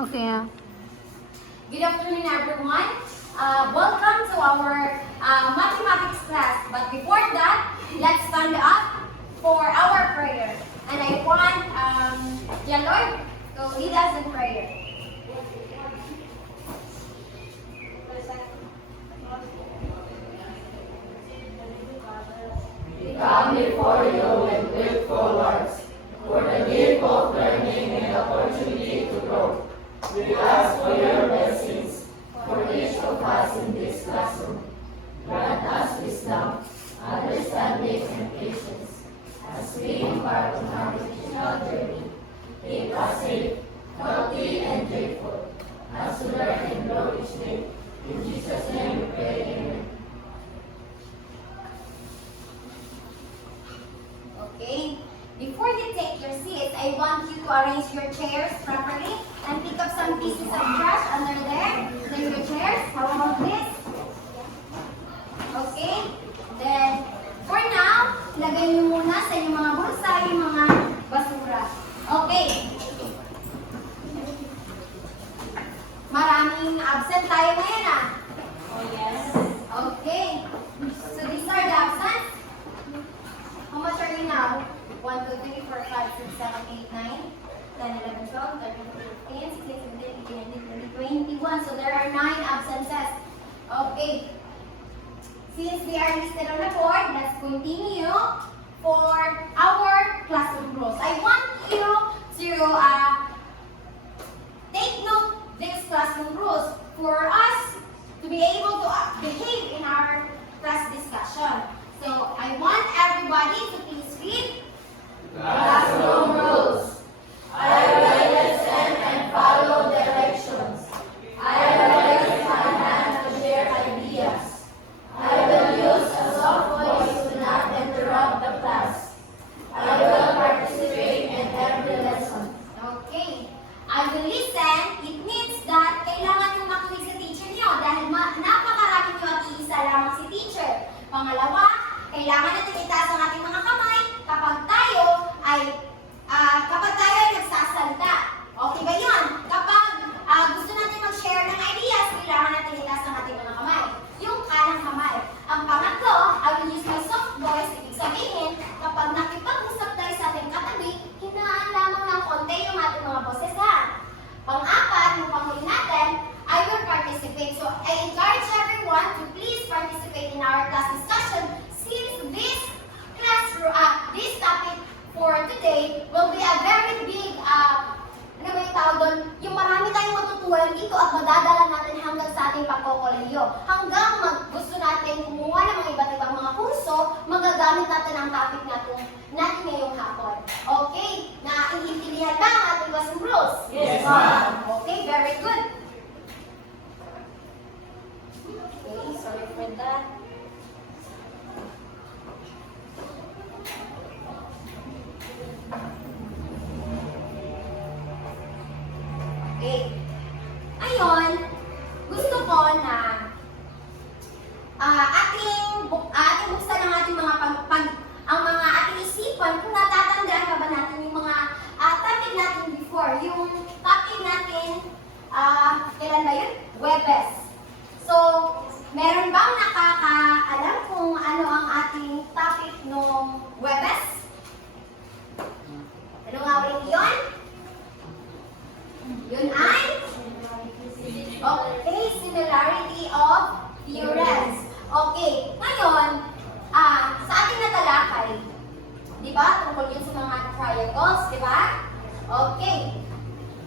Okay. Good afternoon, everyone. Welcome to our mathematics class. But before that, let's stand up for our prayer. And I want the Lord to lead us in prayer. We come before you with grateful words for the gift of learning and opportunity to grow. We ask for your blessings for each of us in this classroom. Grant us wisdom, understanding, and patience as we embark on our educational journey. Keep us safe, healthy, and grateful as we learn and grow each day. In Jesus' name we pray, amen. Okay? Before you take your seats, I want you to arrange your chairs properly and pick up some pieces of trash under there. Then your chairs. How about this? Okay? Then, for now, lagay niyo muna sa inyong mga bulsa yung mga basura. Okay. Maraming absent tayo ngayon ah. Oh yes. Okay. So these are the absent. How much are you now? 1, 2, 3, 4, 5, 6, 7, 8, 9, 10, 11, 12, 13, 14, 15, 16, 17, 18, 19, 20, 21. So there are 9 absences. Okay. Since they are listed on the board, let's continue for our classroom rules. I want you to take note these classroom rules for us to be able to behave in our class discussion. So I want everybody to please read Classroom rules. I will listen and follow directions. I will raise my hand to share ideas. I will use a soft voice to not interrupt the class. I will participate in every lesson. Okay. I will listen. It means that kailangan yung makinig sa teacher niyo dahil napakarami niyo at iisa lamang si teacher. Pangalawa, kailangan natin itaas ang ating mga kamay kapag tayo ay nagsasalita. Okay ba yun? Kapag gusto natin mag-share ng ideas, kailangan natin itaas ang ating mga kamay. Yung kanang kamay. Ang pangatlo, I will use my soft voice. Ibig sabihin, kapag nakipag-usap tayo sa ating katabi, hinaan lamang ng konti yung ating mga boses ha. Pang-apat, yung panghuli natin, I will participate. So, I encourage everyone to please participate in our class discussion since this this topic for today will be a very big, ano ba yung tawag doon? Yung marami tayong matutunan dito at madadala natin hanggang sa ating pagkokolehiyo. Hanggang gusto natin kumuha ng mga iba't ibang mga kurso, magagamit natin ang topic natin ngayong hapon. Okay? Naiintindihan ba ang ating classroom rules? Yes, ma'am. Okay, very good. Okay, sorry for that. Okay. Ngayon, gusto ko na ating buksan ang ating mga ang mga ating isipan kung natatandaan pa ba natin yung mga topic natin before. Yung topic natin, kailan ba yun? Webes. So, meron bang nakakaalam kung ano ang ating topic nung Webes? Ano nga ulit yun? Yun ay? Okay, similarity of theorems. Okay, ngayon, sa ating natalakay, di ba? Tungkol yun sa mga triangles, di ba? Okay.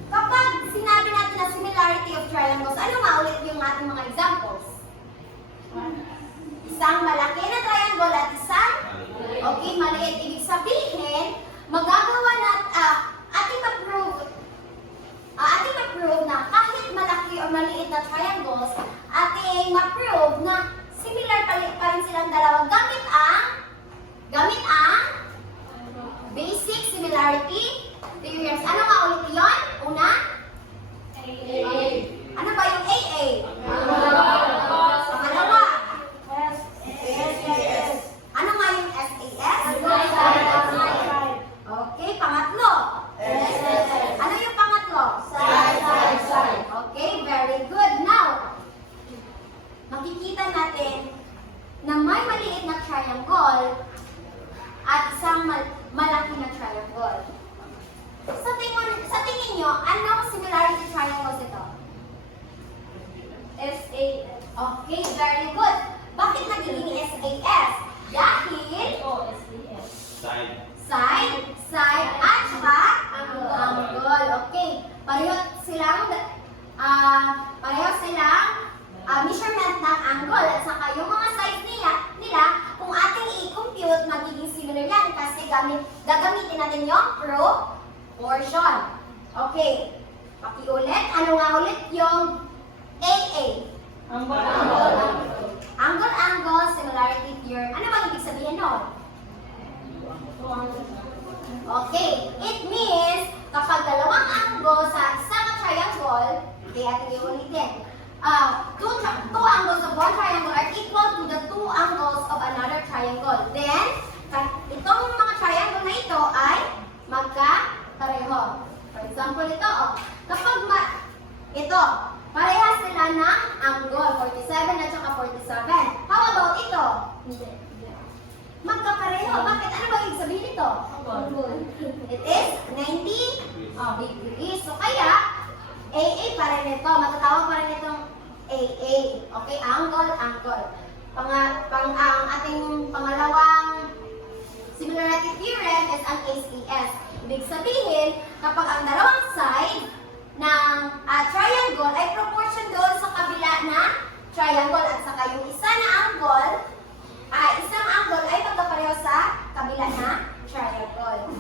Kapag sinabi natin na similarity of triangles, ano nga ulit yung ating mga examples? Isang malaki na triangle at isang maliit. Ibig sabihin, magagawa ating ma-prove na kahit malaki o maliit na triangles, ating ma-prove na similar pa rin silang dalawa gamit ang basic similarity theorems. Ano nga ulit yun? Una? AA. Ano ba yung AA? Pangalawa? Ano nga yung SAS? Okay, pangatlo? Ano yung pangatlo? Side, side, natin na triangle. Sa tingin nyo, anong similarity triangles ito? SAS. Okay, very good. Bakit nagiging SAS? Dahil SAS. Side. side, at saka Angle. angle. Okay. Pareho silang measurement ng angle at saka yung mga sides nila kung ating i-compute, magiging similar yan kasi gagamitin natin yung proportion. Okay. Pakiulit. Ano nga ulit yung AA? Angle, similarity theorem. Ano ba ibig sabihin nun? Okay. It means, kapag dalawang angle sa isang triangle, okay, ating iulitin. Two angles of one triangle are equal to the two angles of another triangle. Then, itong mga triangle na ito ay magkapareho. For example, ito, kapag ito, parehas sila ng angle, 47 at saka 47. How about ito? Magkapareho. Bakit? Ano ba ibig sabihin nito? It is 90 degrees. So, kaya, AA pa rin ito. Matatawag pa rin itong AA. Okay? Angle. Ang ating pangalawang similarity theorem is ang ACS. Ibig sabihin, kapag ang dalawang side ng triangle ay proportion doon sa kabila na triangle at saka yung isang angle ay magkapareho sa kabila na triangle.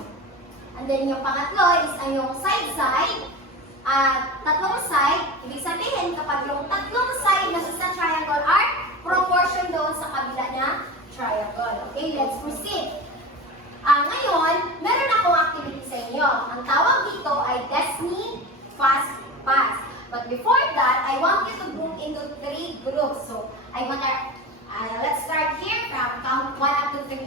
And then yung pangatlo is ang yung side. Tatlong side, ibig sabihin kapag yung tatlong side ng isang triangle are proportion doon sa kabila na triangle. Okay, let's proceed. Ngayon, meron akong activity sa inyo. Ang tawag dito ay Destiny Fast Pass. But before that, I want you to group into 3 groups. So, let's start here from count 1 up to 3.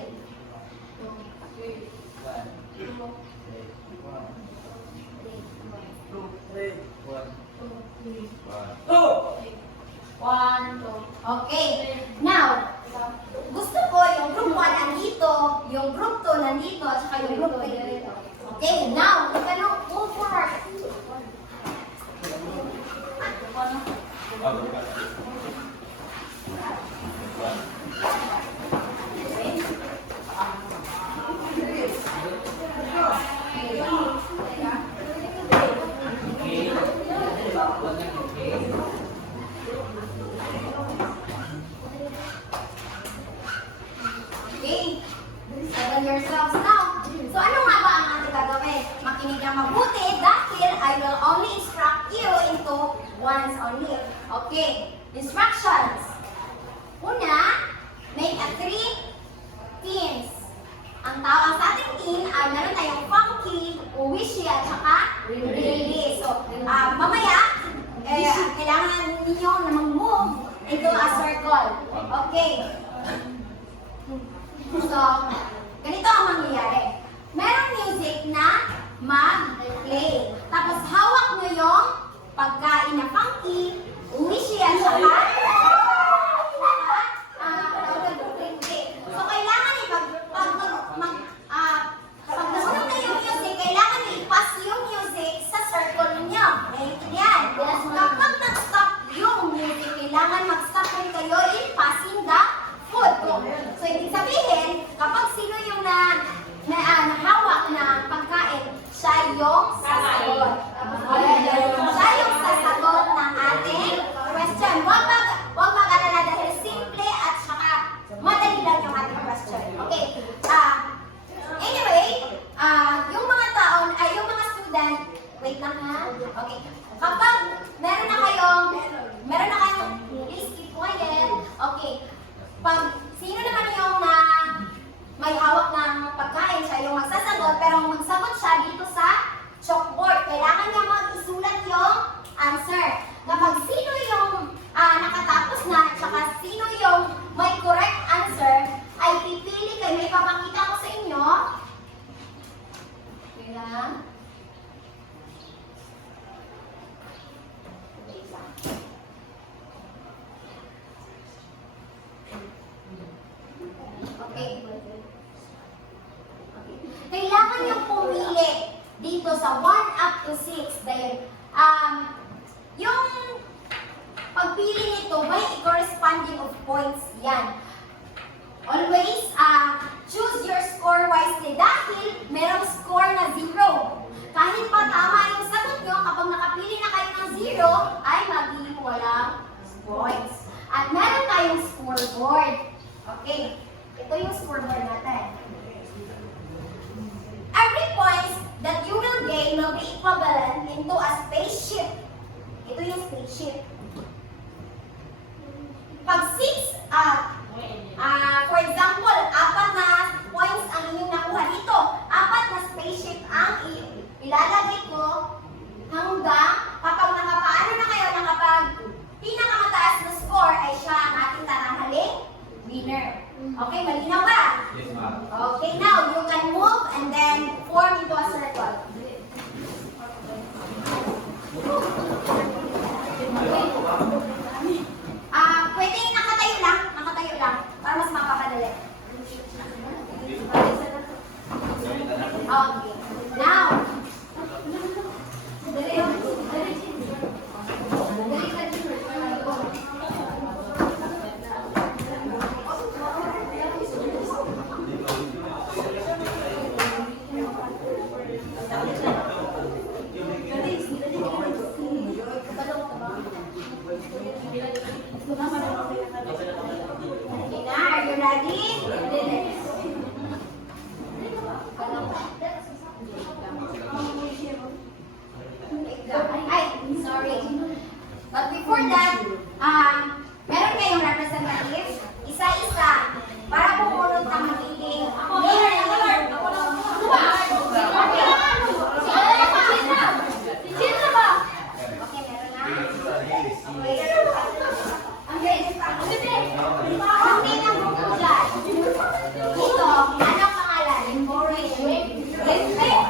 Okay. Now, gusto ko yung group 1 nandito, yung group 2 nandito, at saka yung group 3 dito. Okay, now, we're gonna move forward. Okay, settle yourselves now. So ano nga ba ang ating gagawin? Makinig na mabuti dahil I will only instruct you into once only. Okay, instructions. Una, make a 3 teams. Ang tawag sa ating team ay meron tayong funky, wishy, at saka really. So, mamaya, kailangan ninyo na mag-move into a circle. Okay. So, ganito ang mangyayari. Merong music na mag-play. Tapos hawak nyo yung pagkain na funky, wishy, at saka so, kailangan pag nasunod na yung music, kailangan i-pass yung music sa circle ninyo. Yan. Kapag nag-stop yung music, kailangan mag-stop rin kayo in passing the food. So, ibig sabihin, kapag sino yung nahawak ng pagkain, siya yung sasagot. Siya yung sasagot ng ating question. Huwag mag-alala dahil simple at saka madali lang yung ating question. Okay. Anyway, yung mga yung mga student, wait lang ha. Okay. Kapag meron na kayong, please keep quiet. Okay. Pag sino naman yung may hawak ng pagkain, siya yung magsasagot, pero magsagot siya dito sa chalkboard. Kailangan niya mag-isulat yung answer. Kapag sino yung nakatapos na, at saka sino yung may correct answer, ay pipili kayo. May papakita ko sa inyo. Kailangan. Okay. Kailangan yung pumili dito sa 1 up to 6, dahil yung pagpili nito may corresponding of points yan. Always choose your score wisely dahil merong score na 0. Kahit pa tama yung sagot nyo, kapag nakapili na kayo ng 0, ay magiging walang points. At meron tayong scoreboard. Okay, ito yung scoreboard natin. Every point that you will gain will be equivalent into a spaceship. Ito yung spaceship. Pag 6, for example, 4 na points ang inyong nakuha dito. 4 na spaceship ang ilalagay ko hanggang kapag nakapaano na kayo na kapag pinakamataas na score ay siya ang ating tatahaling winner. Okay, malinaw ba? Yes, ma'am. Okay, now you can move and then form into a circle. Pwedeng nakatayo lang, para mas mapapadali. Okay, now, okay na, are you ready? Ay, sorry. But before that, meron kayong representative, isa-isa, para pumunod na magiging mayor ng Lord. Sino ba? Okay, meron na. Okay na grupo dyan. Dito, ano pangalan? Respect.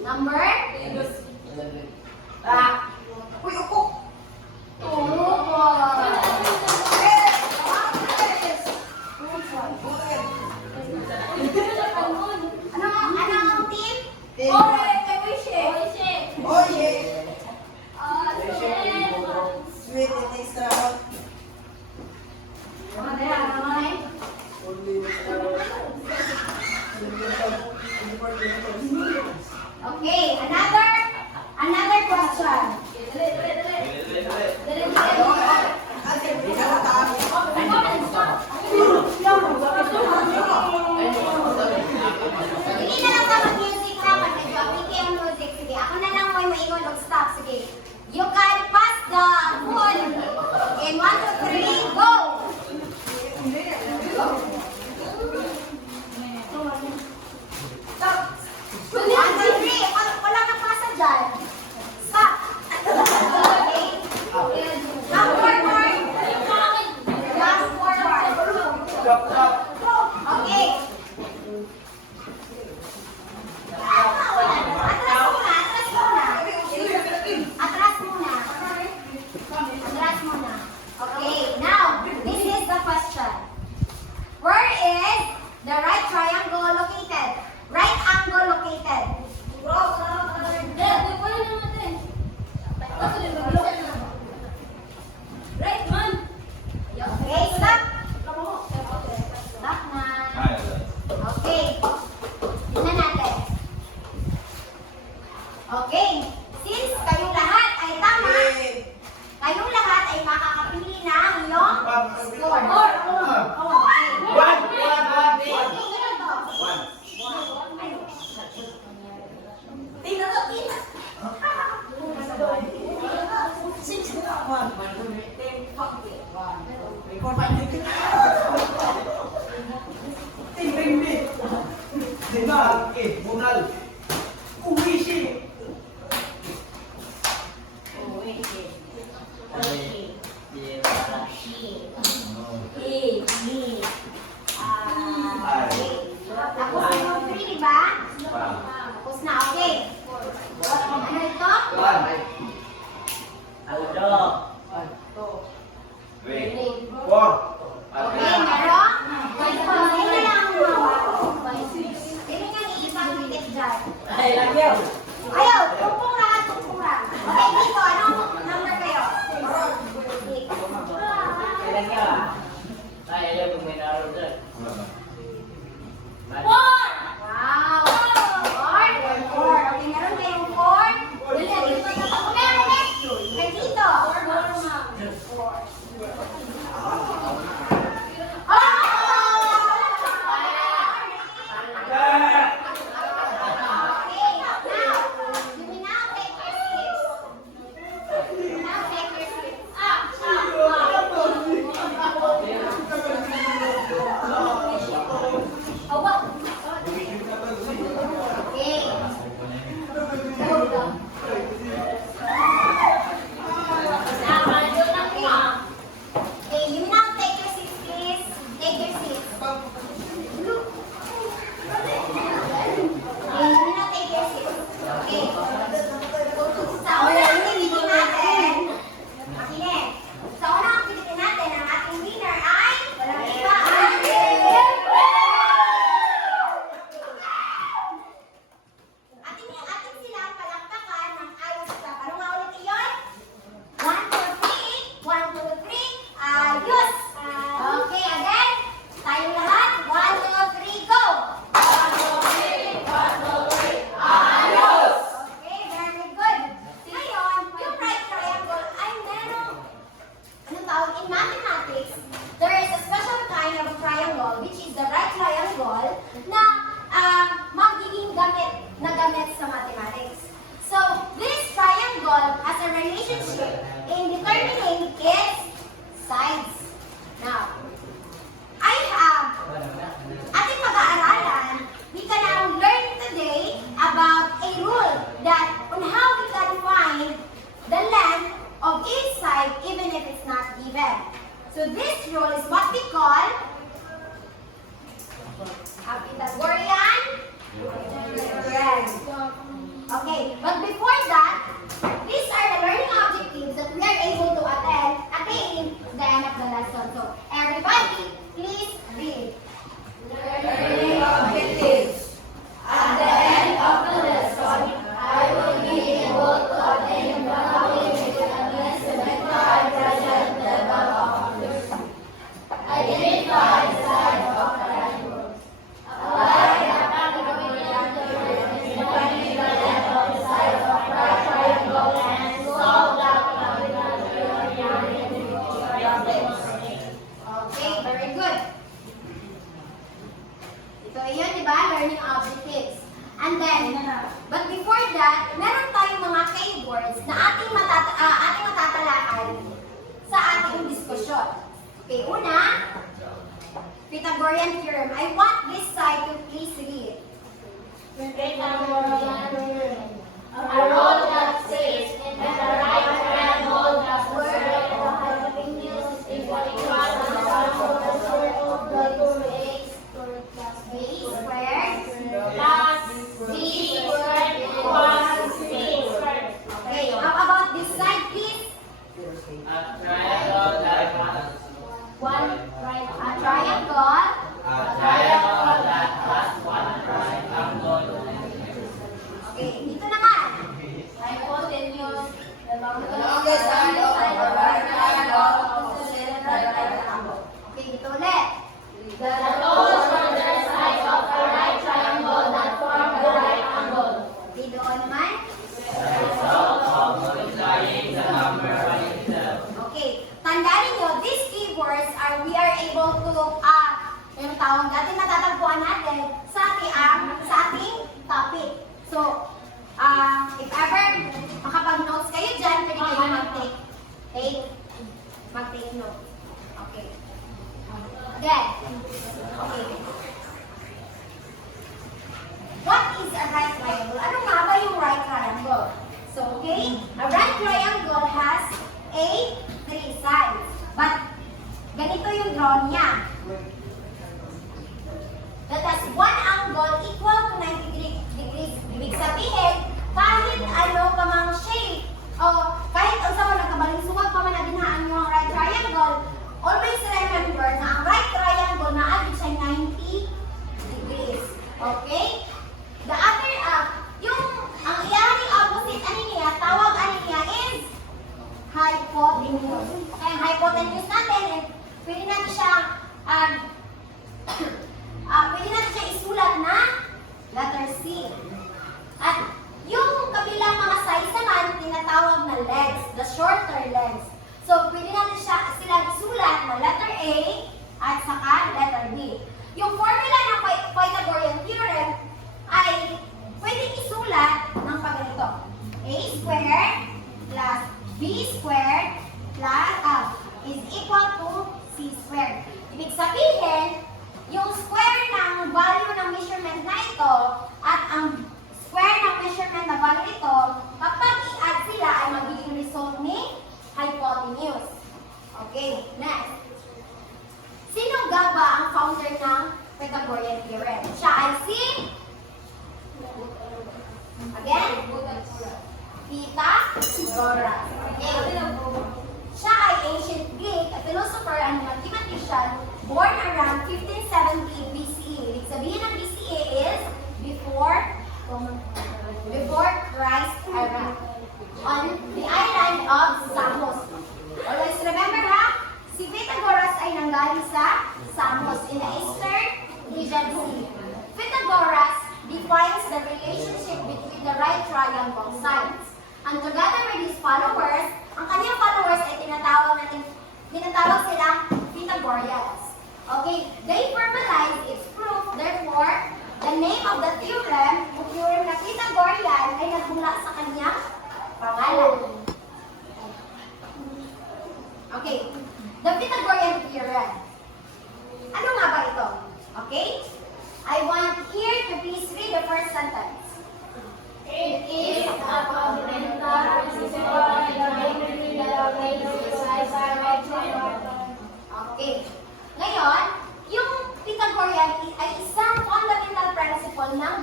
Number? Ah. Uy, upo. Upo. Anong team? Sweet and extra hot. Okay, another question. Hindi na lang ka mag-music ha, pag nag-applique ang music. Sige, ako na lang may maingon og stop. Sige, you can pass the food in 1, 2, 3, go! Stop! 1, 2, 3, wala kang pasa dyan. Stop! Okay? Come forward. Come forward. Okay. Atras muna. Okay, now, this is the question. Where is the right triangle located? Right angle located? Okay, stop. Stop na. Okay. Tingnan natin. Okay. Since kayong lahat ay tama, kayong lahat ay makakapili ng iyong score. Okay. Tingnan to, tingnan. Tapos na yung 3, di ba? Tapos na, okay. Ano ito? Okay, meron? Sino lang ang mawa? Sino nga iisang So, yun, di ba? Learning objectives. And then, but before that, meron tayong mga keywords na ating matatalakay sa ating diskusyon. Okay, una, Pythagorean theorem. I want this side to please read. A road that says in the right triangle the square of the hypotenuse is equal to the sum of the square of the two base B squared. plus b squared equals c squared. Okay, how about this side, please? A triangle that has One A triangle. one triangle. Okay, dito naman. Hypotenuse. The longest side of a right triangle opposite the right triangle. Okay, dito ulit. The lowest further side of a right triangle that form a right angle. Okay, doon naman. Result of multiplying the number by itself. Okay, tandaan niyo, these keywords are we are able to, yung tawag natin, matatagpuan natin sa ating topic. So, if ever makapag-notes kayo dyan, pwede kayo mag-take note. Okay. Again. Okay. What is a right triangle? Ano nga ba yung right triangle? So, okay, a right triangle has three sides. But, ganito yung draw niya. That has one angle equal to 90 degrees. Ibig sabihin, kahit ano ka mang shape, o kahit ang sa mga nagkabaling-sungag pa man na dinhaan yung right triangle, always remember na ang right triangle na agad siya 90 degrees. Okay? The other, ang iyaring opposite, tawag niya is hypotenuse. Kaya ang hypotenuse natin, pwede natin siya, isulat na letter C. At yung kabilang mga sides naman, tinatawag na legs, the shorter legs. So, pwede natin sila isulat na letter A at saka letter B. Yung formula ng Pythagorean theorem ay pwedeng isulat ng pagganito. A squared plus B squared plus is equal to C squared. Ibig sabihin, yung square ng value ng measurement na ito at ang square ng measurement na value ito, kapag i-add sila ay magiging result ni hypotenuse. Okay, next. Sino nga ba ang founder ng Pythagorean theorem? Siya ay si again? Pythagoras. Okay. Siya ay ancient Greek, a philosopher and mathematician born around 1570 BCE. Ibig sabihin ng BCE is before Christ era. On the island of Samos. Always remember ha, si Pythagoras ay nanggaling sa Samos in the Eastern Aegean Sea. Pythagoras defines the relationship between the right triangle sides. And together with his followers, ang kanyang followers ay tinatawag silang Pythagoreans. Okay, they formalize its proof, therefore, the name of the theorem na Pythagorean ay nagmula sa kanyang pangalan. Okay, the Pythagorean theorem. Ano nga ba ito? Okay? I want here to please read the first sentence. It is a fundamental principle in the geometry that relates to sides of right triangle. Okay. Ngayon, yung Pythagorean ay isang fundamental principle ng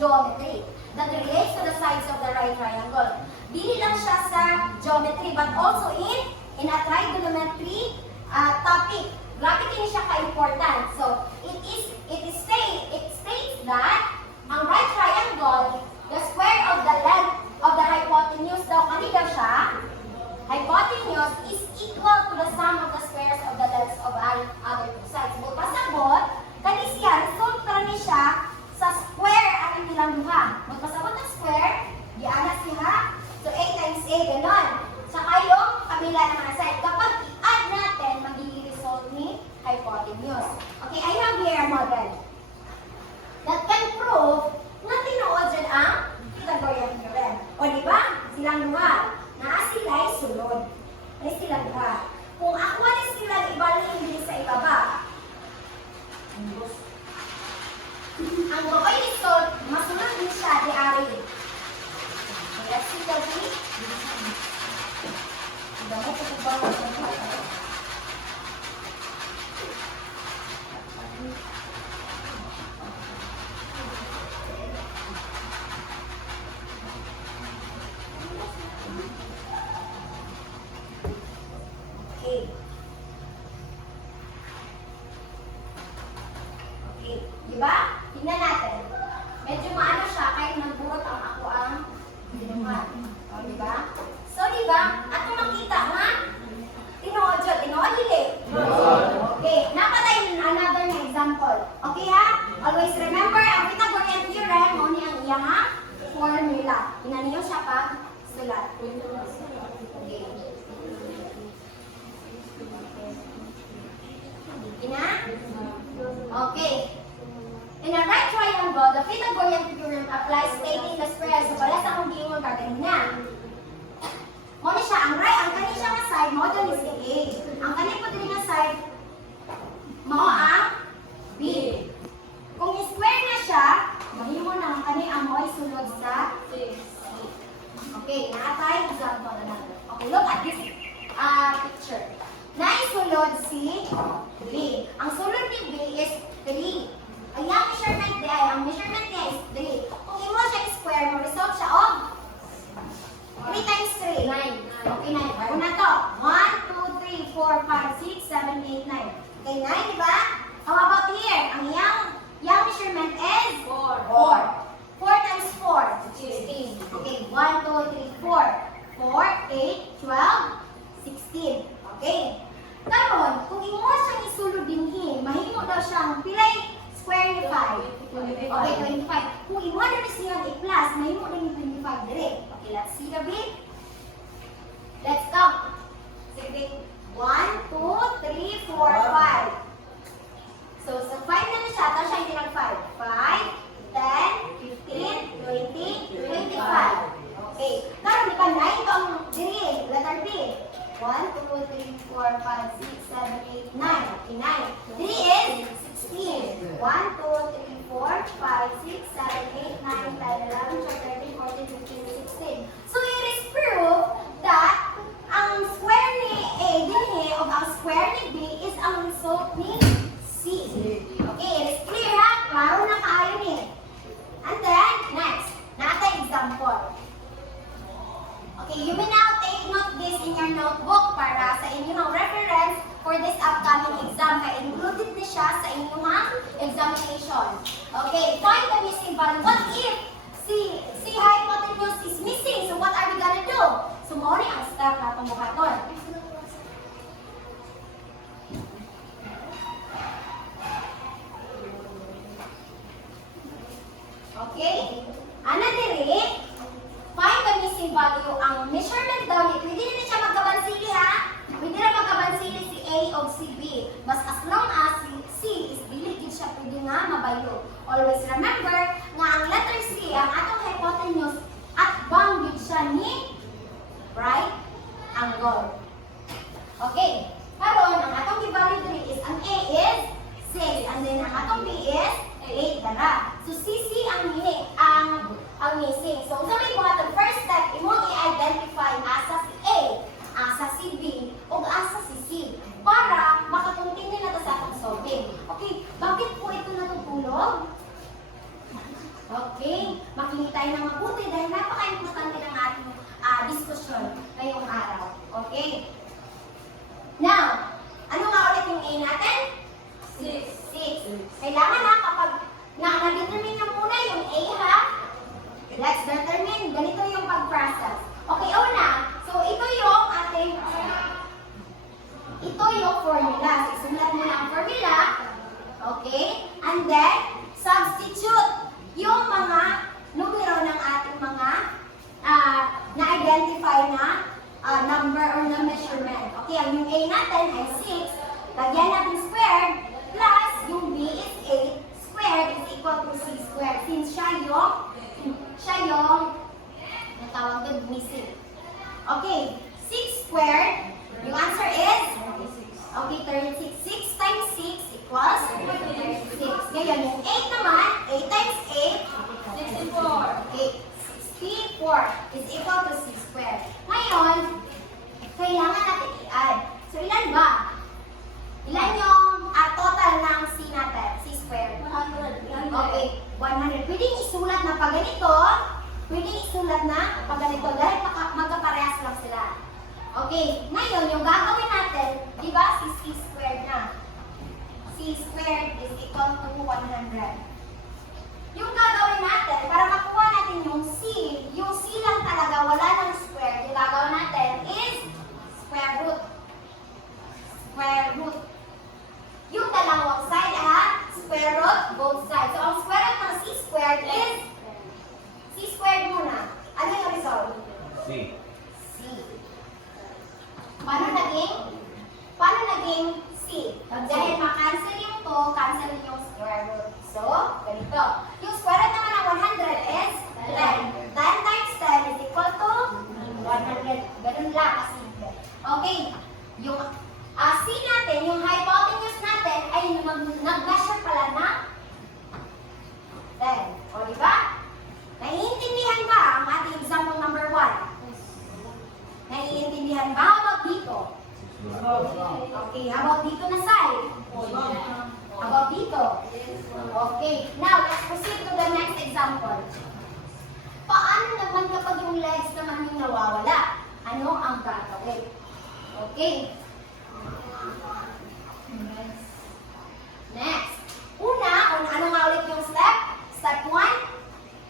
geometry that relates to the sides of the right triangle. Dili lang siya sa geometry but also in a trigonometry topic. Grabe din siya ka-important. So, it states that ang right triangle, the square of the length of the hypotenuse daw, kanina siya, hypotenuse is equal to the sum of the squares of the lengths of other two sides. But pasabot, kani siya, result ni siya sa square ang ilang duha. Magpasabot ng square, dianas siya, so A times A, ganon. Sa kayong kabila ng mga side. Kapag i-add natin, magiging result ni hypotenuse. Okay, I have here a model. Ang gooy result, masunod din siya di ari. Let's see the B. Damo ko ba ang Okay. Okay. Diba? Tingnan natin. Medyo maano siya kahit nagburot ang ako ang binuhat. O, diba? So, diba? At kung makita nga, tinuod siya. Tinuod dili. Okay. Napatay another na example. Okay ha? Always remember, ang Pythagorean theorem, mo ni ang iyang formula. Tingnan niyo siya pag sulat. Okay. Ina? Okay. In a right triangle, the Pythagorean theorem applies stating the square. So, pala sa akong giingon ka ganina. Mo ni siya, ang right, ang kani siya nga side, mo doon is A. Ang kani po din nga side, mo ang B. Kung i-square na siya, mahimo na ang kani ang mo isulod sa C. Okay, naatay example na natin. Okay, look at this picture. Naisulod si B. Ang sulod ni B is 3. Ang measurement niya ang measurement niya is 3. Kung imo siya square, mo result siya of 3 times 3. 9. Okay, 9. Una to. 1, 2, 3, 4, 5, 6, 7, 8, 9. Okay, 9, di ba? How about here? Ang iyang measurement is 4. 4 times 4. 16. Okay, 1, 2, 3, 4. 4, 8, 12, 16. Okay. Karon, kung imo siyang isulod dinhi, mahimo daw siyang pilay square ni 5. Okay, 25. Kung imo na siyang i-plus, mahimo din 25 dire. Okay, let's see the big. Let's count. Sige, 1, 2, 3, 4, 5. So, sa 5 na siya, tapos siya itinag 5. 5, 10, 15, 20, 25. Okay. Karon, di ba 9 to ang dire, letter B. 1, 2, 3, 4, 5, 6, 7, 8, 9. Okay, 9. 3 is 16. 1, 2, 3, 4, 5, 6, 7, 8, 9, 10, 11, 12, 13, 14, 15, 16. So, it is proof that ang square ni A dinhi o ang square ni B is ang result ni C. Okay, it is clear ha? Klaro na kaayo ni. And then, next. Natay example. Okay, you may now take note this in your notebook para sa inyong reference for this upcoming exam. Kaya included na siya sa inyong examination. Okay, find the missing value. What if C hypotenuse is missing? So what are we gonna do? So mo ang step na pumuhaton. Okay? Ana diri, find the missing value. Ang measurement daw ni, pwede na siya magkabansili ha? Pwede na magkabansili si A o si B. But as long as si C is dili gid siya pwede nga mabaylo. Always remember nga ang letter C, ang atong hypotenuse, at bound gid siya ni right angle. Okay. Karon ang atong i-value diri is ang A is 6 and then ang atong B is 8 dara. So CC ang missing. So unsa may buhaton? First step, imong i-identify asa si A, asa si B, ug asa si C para makakontinue na ta sa atong solving. Okay, bakit po ito natutulog? Okay, makinitay na mabuti dahil napaka-importante ng ating diskusyon ngayong araw. Okay? Now, ano nga ulit yung A natin? 6. Kailangan na kapag na-determine na muna yung A ha, let's determine. Ganito yung pag-process. Okay, una. So, ito yung ating, ito yung formula. So, isulat muna ang formula. Okay? And then, substitute yung mga numero ng ating mga na-identify na number or na measurement. Okay, ang yung A natin ay 6. Lagyan natin squared plus yung B is 8. Squared is equal to C squared. Since siya yung natawag doon missing. Okay, 6 squared, yung answer is, okay, 36. 6 times 6 equals 6. Ngayon, yung 8 naman, 8 times 8, 64 is equal to 6 squared. Ngayon, kailangan natin i-add. So, ilan ba? Ilan yung total ng C natin? C squared. Okay, 100. Pwedeng isulat na pag ganito. Pwedeng isulat na pag ganito dahil magkaparehas lang sila. Okay, ngayon yung gagawin natin, di ba si C squared na? C squared is equal to 100. Yung gagawin natin, para makuha natin yung C lang talaga, wala ng square, yung gagawin natin is square root. Square root. Yung dalawang side, square root, both sides. So, ang square root ng C squared is C squared muna. Ano yung result? C. C. Paano naging C? Dahil makancel yung to, cancel yung square root. So, ganito. Yung square root naman ng 100 is 10. 10 times 10 is equal to 100. Ganun lang kasimple. Okay. Yung C natin, yung hypotenuse natin, ay nag-measure pala na 10. O, di ba? Naiintindihan ba ang ating example number 1? Naiintindihan ba? How about dito? Okay, how about dito na side? How about dito? Okay, now let's proceed to the next example. Paano naman kapag yung legs naman yung nawawala? Ano ang gagawin? Okay. Next. Ano nga ulit yung step? Step 1.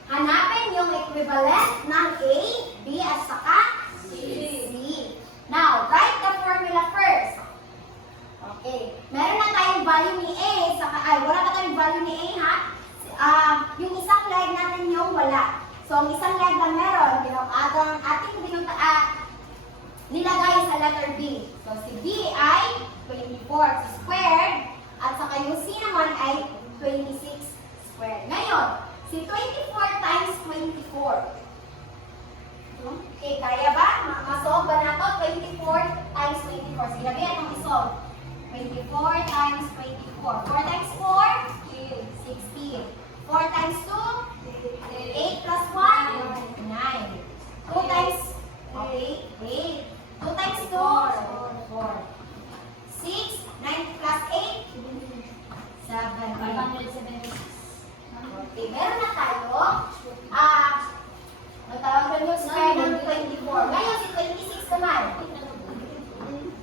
Hanapin yung equivalent ng A, B, at saka C. Now, write the formula first. Okay. Meron na tayong value ni A, wala pa tayong value ni A, ha? Yung isang leg natin yung wala. So, ang isang leg lang meron, ating nilagay sa letter B. So, si B ay 24 squared, at saka yung C naman ay 26 squared. Ngayon, si 24 times 24. Okay, kaya ba? Masolve ba na to? 24 times 24. Sige, gabi atong isolve. 24 times 24. 4 times 4? 16. 4 times 2? 8 plus 1? 9. 2 times, okay, 8. 2 times 2? 4. 6. 9 plus 8? 7. Okay, meron na tayo. Matawag na yung square ng 24. Ngayon, si 26 naman.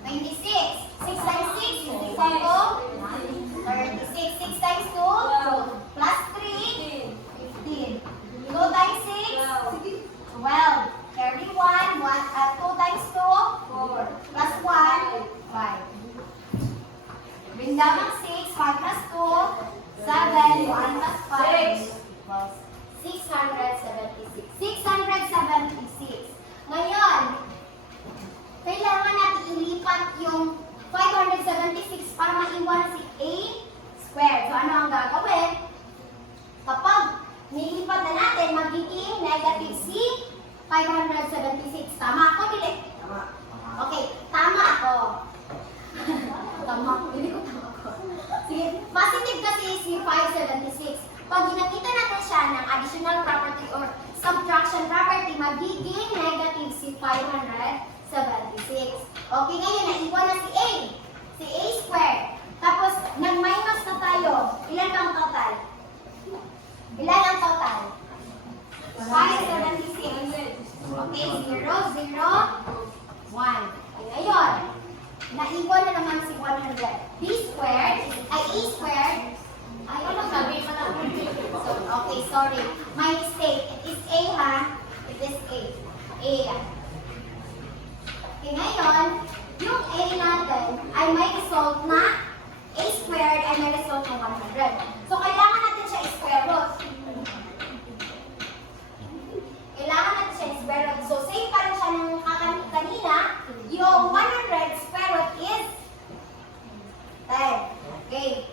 26. 6 times 6 is equal to 36. 6 times 2? plus 3? 15. 2 times 6? 12. 31. 2 times 2? 4. Plus 1? 5. Bring down ng 6. 5 plus 2? 7. 1 plus 5? 676. 676. Ngayon, kailangan natin ilipat yung 576 para maiwan si A squared. So, ano ang gagawin? Kapag nilipat na natin, magiging negative C 576. Tama ako, dili? Tama. Okay, tama ako. Tama. Hindi ko tama ako. Sige, positive kasi si 576. Pag ginakita natin siya ng additional property or subtraction property, magiging negative si 576. Okay, ngayon, naiwan na si A. Si A squared. Tapos, nag-minus na tayo. Ilan ang total? Ilan ang total? 576. Okay, 0, 0, 1. Okay, ngayon, naiwan na naman si 100. B squared, ay A squared, ay, ano sabi mo na? Okay, sorry. My mistake. It is A, ha? It is A. A yan. Okay, ngayon, yung A natin ay may result na A squared ay may result na 100. So, kailangan natin siya i-square root. Kailangan natin siya i-square root. So, same pa rin siya ng kanina. Yung 100 square root is 10. Okay.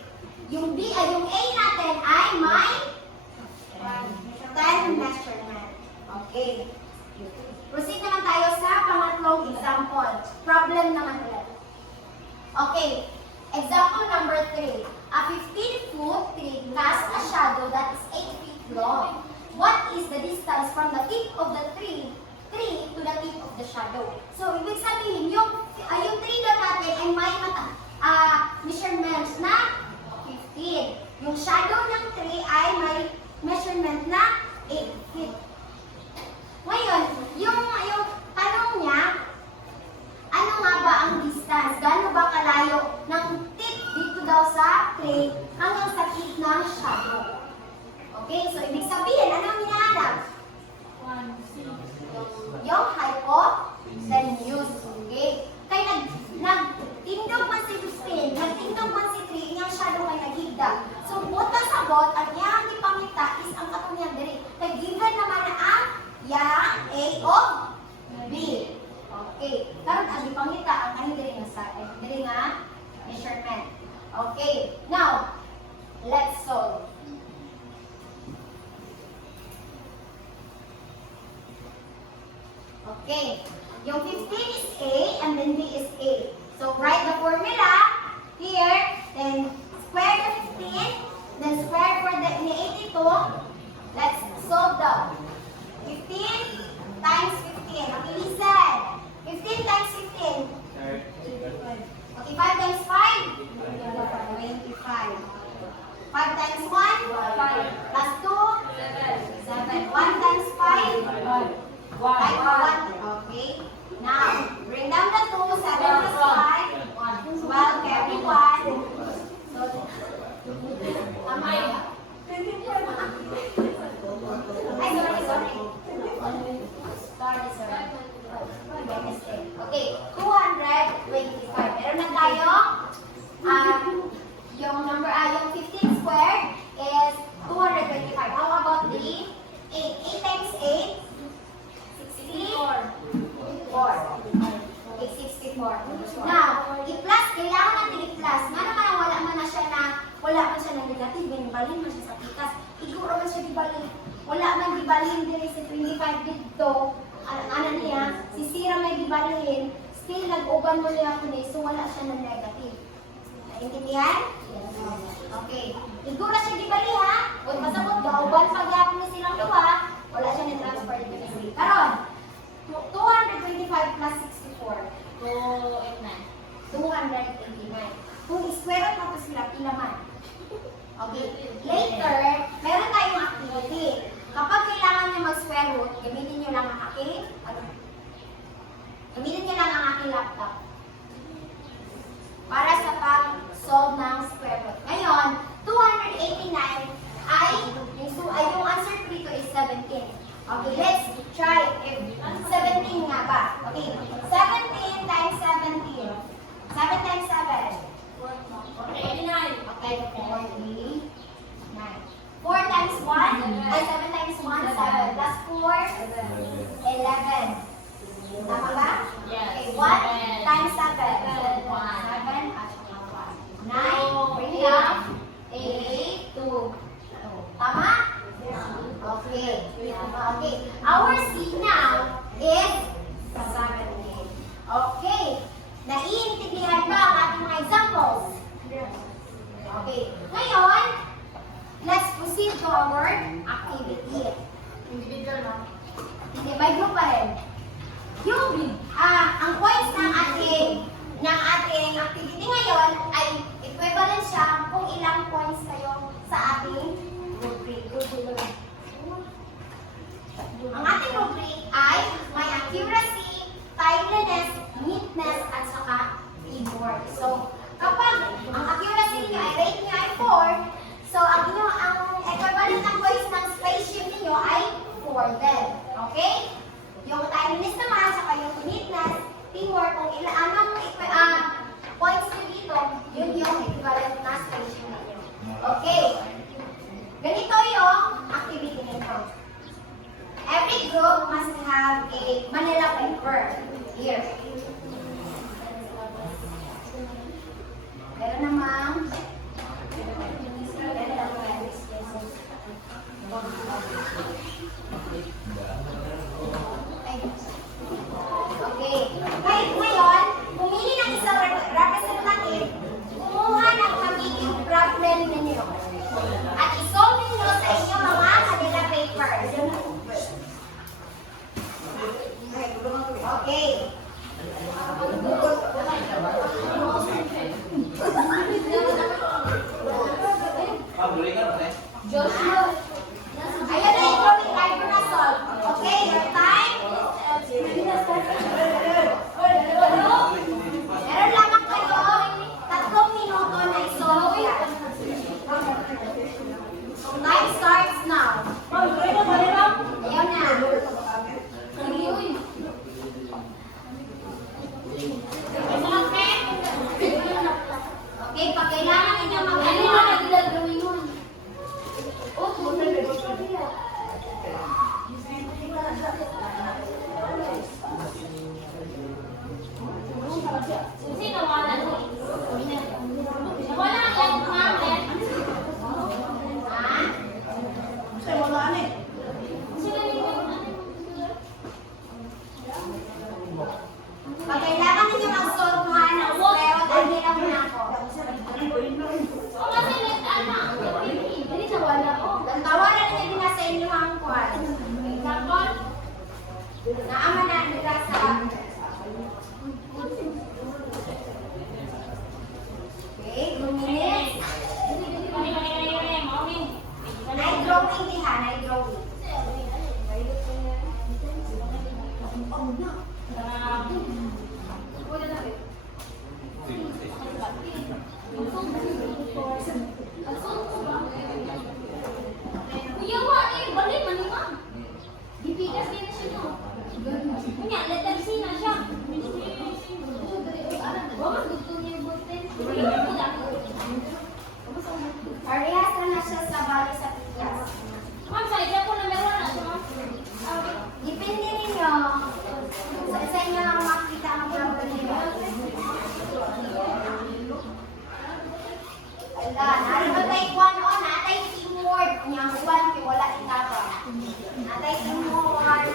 Yung A natin ay may 10 measurement. Okay. Proceed naman tayo sa pangatlong example. Problem naman ulit. Okay. Example number 3. A distance from the tip of the tree to the tip of the shadow. So, ibig sabihin, yung tree daw natin ay may measurements na 15. Yung shadow ng tree ay may measurement na 8 feet. Ngayon, yung tanong niya, ano nga ba ang distance? Gaano ba kalayo ng tip dito daw sa tree hanggang sa tip ng shadow? Okay, so ibig sabihin, ano ang hinahanap? Yung hypotenuse. Okay? Kaya nagtindog man si Justin, nagtindog man si Tree, yung shadow ay naghigda. So, buta sa bot, at yung ipangita is ang katunyan diri. Kaya given naman na ang yang A of B. Okay. Karon ang ipangita ang ano diri nga measurement. Okay. Now, let's solve. Okay. Yung 15 is A and then B is A. So, write the formula here. Then, square the 15. Then, square for the 82. Let's solve the 15 times 15. Okay, listen. 15 times 15. Okay, 5 times 5? 25. 5 times 1? 5. Plus 2? 7. 1 times 5? 1. Okay. Now, bring down the 2. 7 plus 5. 12. Carry 1. So, sorry. Okay, 225. Meron na tayo. Yung yung 15 squared is 225. How about the 8? 8 times 8? 64. Okay, 64. Now, i-plus, kailangan natin i-plus. Nga naman, wala man siya na negative. Balin man siya sa pikas. Iguro man siya dibalin. Wala man dibalin din sa 25 dito. Ano niya, si Sira may dibalin. Still, nag-uban mo niya ako so wala siya na negative. Naintindihan? Okay. Iguro siya dibali ha. Huwag masabot, gauban pag-yapon na silang duha. Wala siya na transfer dito na sila. Karon, 225 plus 64. 289. Kung i-square mo sila, ilaman. Okay. Later, meron tayong activity. Kapag kailangan nyo mag-square root, gamitin nyo lang ang aking laptop. Para sa pag-solve ng square root. Ngayon, 289 ay yung answer dito is 17. Okay, let's try if 17 nga ba. Okay, 17 times 17. 7 times 7. 49. Okay, 49. 4 times 1, ay 7 times 1, 7 plus 4, 11. Tama ba? Yes. Okay, 1 times 7, 7 at 1. 9, bring it up, 8, 2. Tama? Okay. Okay. Our C now is 17. Okay. Naiintindihan ba ang ating mga examples? Okay. Ngayon, let's proceed to our activity. Individual, no? Hindi, by group pa rin. Ang points ng ating activity ngayon ay equivalent siya kung ilang points kayo sa ating rubric. Ang ating rubric ay may accuracy, timeliness, neatness, at saka teamwork. So, kapag ang accuracy niyo ay rate niyo ay 4, so ang equivalent ng points ng spaceship niyo ay 4 din. Okay? Yung timeliness naman, saka yung neatness, teamwork, kung anong points niyo dito, yun yung equivalent na spaceship niyo. Okay? Ganito yung activity nito. Every group must have a Manila paper. Here. Pero namang okay. Ngayon, pumili ng isang representative, kumuha ng magiging problem ninyo. At isolve ninyo sa inyong mga Manila paper. Ayan na yung drawing card ko na solve. Okay, your time. Meron lamang kayo 3 minuto na i-solve yan. Time starts now. Ayan na. Okay, pag kailangan ninyo mag-ano, pag kailangan ninyo mag-solve ha ng pero dahil lang na ako. Tawaran ninyo din na sa inyo ang kwan. Naama na nila sa... Okay, 2 minutes. Night drawing din ha, night drawing. Parehas na siya sa bali sa piyas. Depende ninyo sa inyo ang makita ang problem ninyo. Wala, naratay kwan o, natay teamwork. Niyang kwan, wala itapa. Natay teamwork.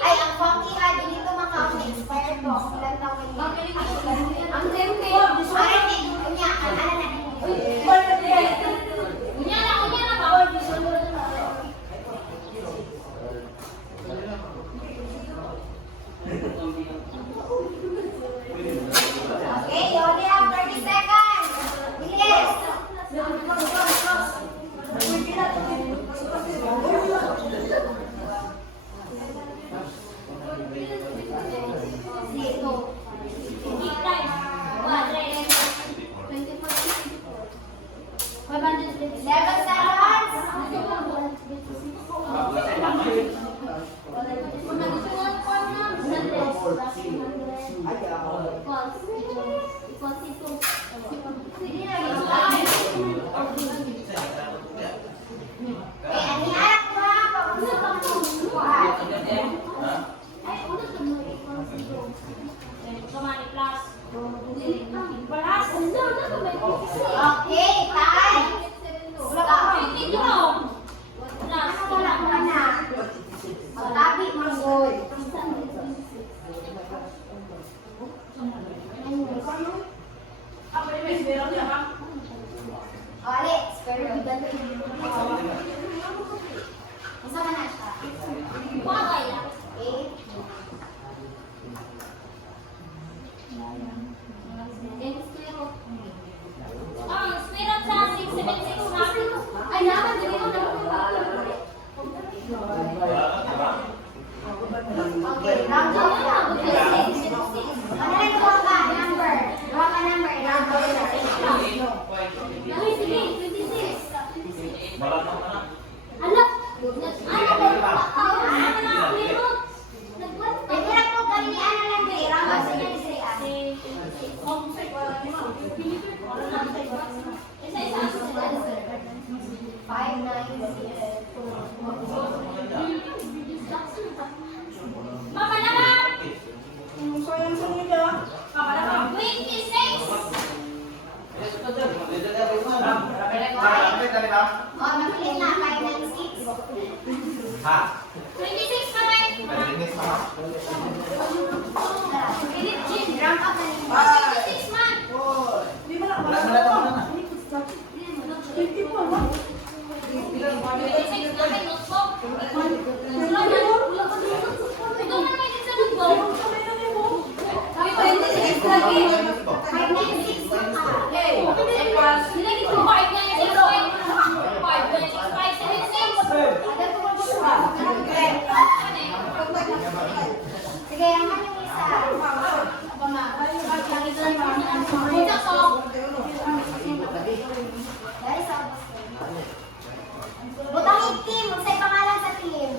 Ay, ang funky ha, dito makaon expired po. Ilang taon yun? Ang tempe. Ay, kunya, ano na? Okay, you only have 30 seconds. Bilis. Dito. 7 seconds. Okay, time. Stop. Wala ka na. Magtabi, manggol. Ali, spare room. Isa ka na siya. Okay. Ay, naman, dali ko na. Okay, round off na. Ano na yung draw ka? Number. Draw ka number. Round off na. 26 kamay. Malinis na. Philip Jean, ramp up na niyo. 26 man. Wala na. 26 kamay, notebook. Ito man may isa notebook. 26 lagi. 596 ka. Nilagay ko 596. 596, 576. Sige, yaman yung isa. Apa ma? Punta ko. Dari sa butang itim, magsay pangalan sa team.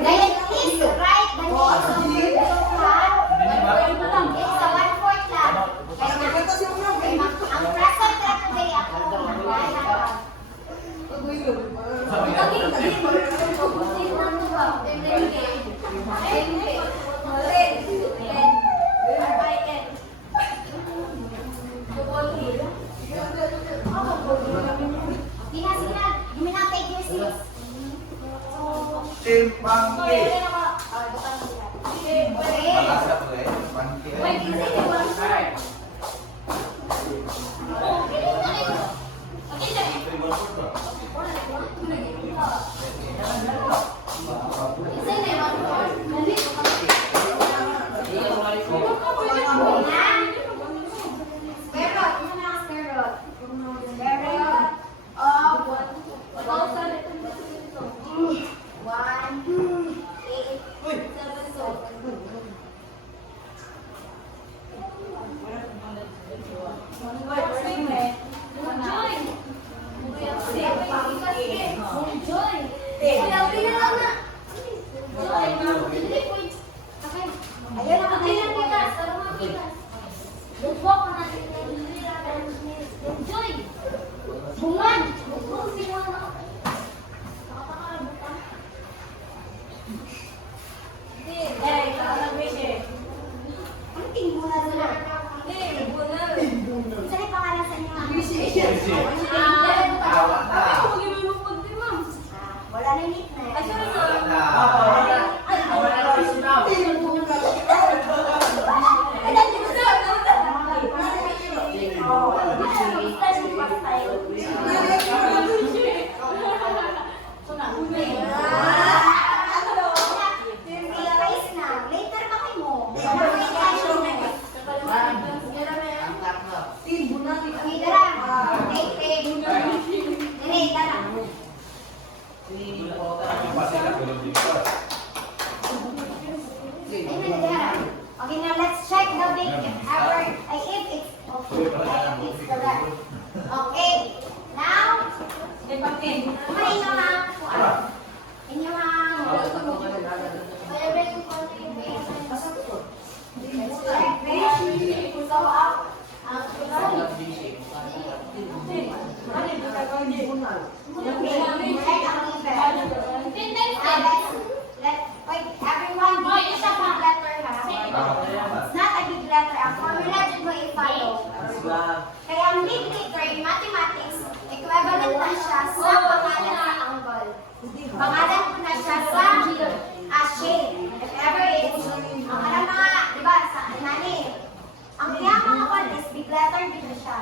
Dahil please write the names of your group, ha? It's a 1/4 lang. Ang present na today ako. Give me now, take your seats. Timpangki. Okay. Malasa po eh. Timpangki. Wala na yung Okay, now let's check the date if it's okay. If it's correct. Okay, now, everyone, it's a big letter, ha? It's not a big letter. Ang formula dyan mo i-follow. Kaya ang big letter in mathematics, equivalent na siya sa pangalan sa angle. Pangalan ko na siya sa shape. If ever it's, ang alam mga, di ba, sa nani, ang kaya mga one is big letter dito siya.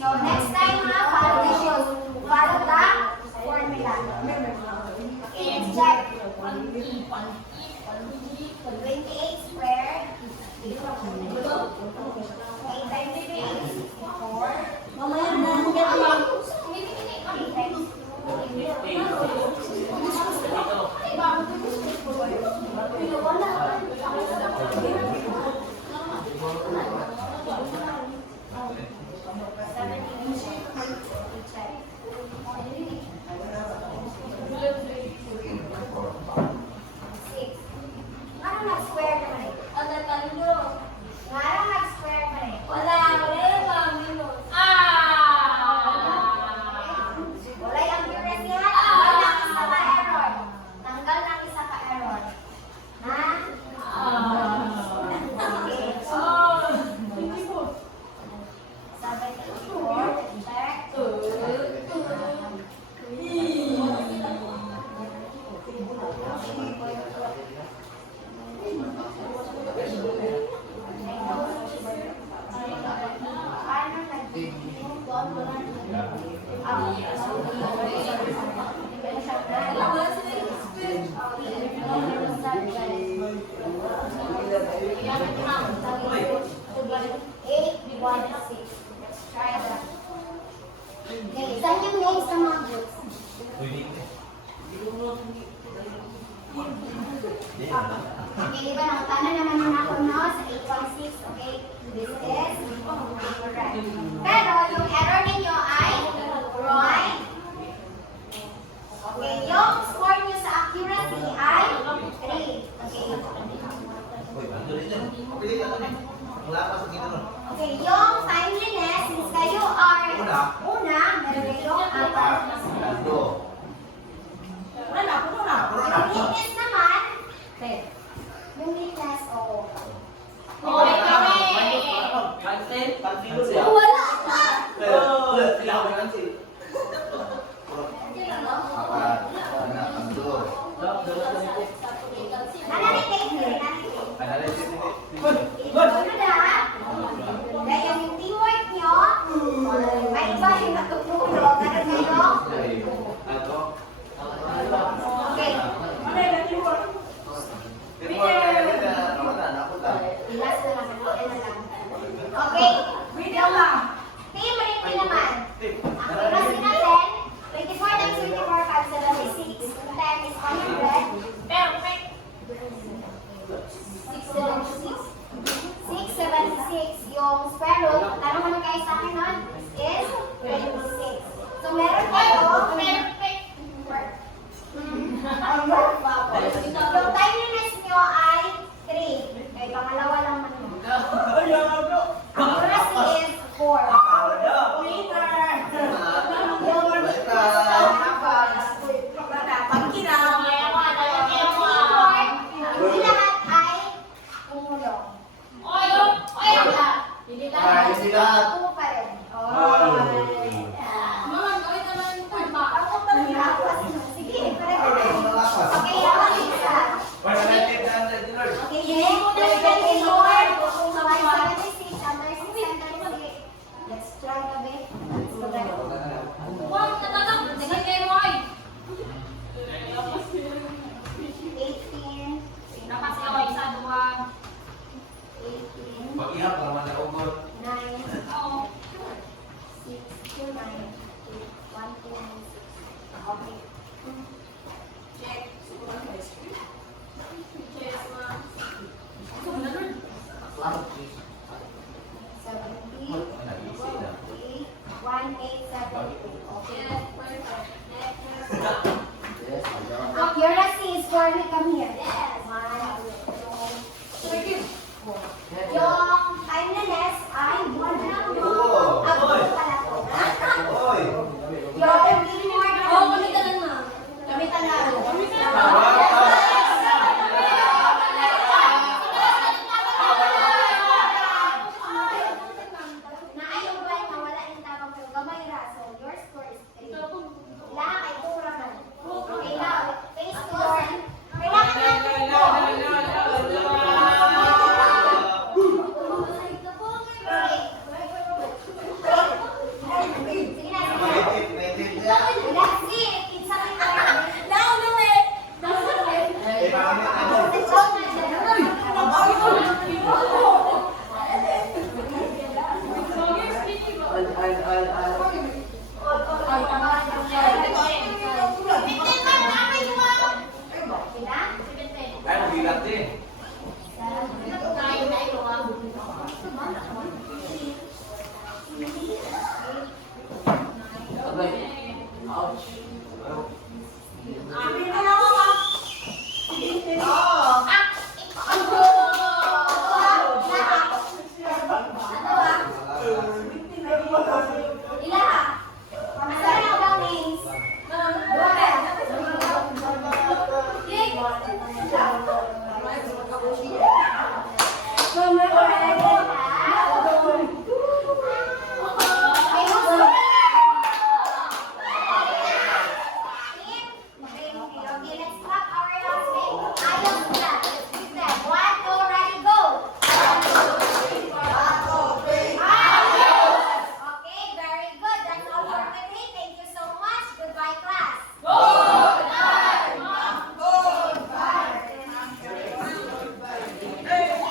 So next time mga follow the shows. Follow the formula. It's check. 28 squared. 8 times 3 is 4. Mamaya na lang yan. 8 times 17. sa mga groups. Okay, di ba nakatana naman yun ako no sa 8.6, okay? This is correct. Pero yung error ninyo ay right. Okay, yung score nyo sa accuracy ay 3. Okay, yung timeliness, since kayo are una, meron kayong 4. Yung neatness naman, yung neatness, oo. Okay, kami. Wala pa! Nanalitate din, nanalitate. Ano na? Dahil yung teamwork nyo, ay iba yung natutulog. Ano kayo? Okay. Last na lang. Okay. Yung team rating naman. Ang accuracy natin, 24 times 24, 576. Yung time is 100. Perfect. 676. Yung square root, tanong naman kayo sa akin nun, is 26. So, meron kayo, Perfect. yung timeliness nyo ay 3. Kaya pangalawa lang man yun. Accuracy is 4. Hindi lahat ay tumulong. Hindi lahat. Two pa rin. Mama, gawin naman yung forma. Sige, correct. Okay, ako isa. Okay, yung Lord, kung sa 176, under 676. Let's try a bit. Let's go back. Wow, tatatang. Sige kayo, Roy. 18. Dapat siya, Roy. Isa, dua. 18. Pag-ihap naman na ugot. 9. Oo. 6, 2, 9, 8, 1, 2, 9, 6. Okay. Check. Check, ma. Sumunod nun. 17. 18. 1873. Okay. Yes, perfect. Next. Accuracy is for me. Come here. Yes. 1, 2, 3. Yung timeliness ay 1 lang yung pala to. Yung teamwork na Oo, gamitan lang na. Gamitan na. Naayon ba yung nawala yung tabang pero gamay ra. So your score is 3. Lahat ay pura man. Okay, now, face score. Kailangan natin Ouch.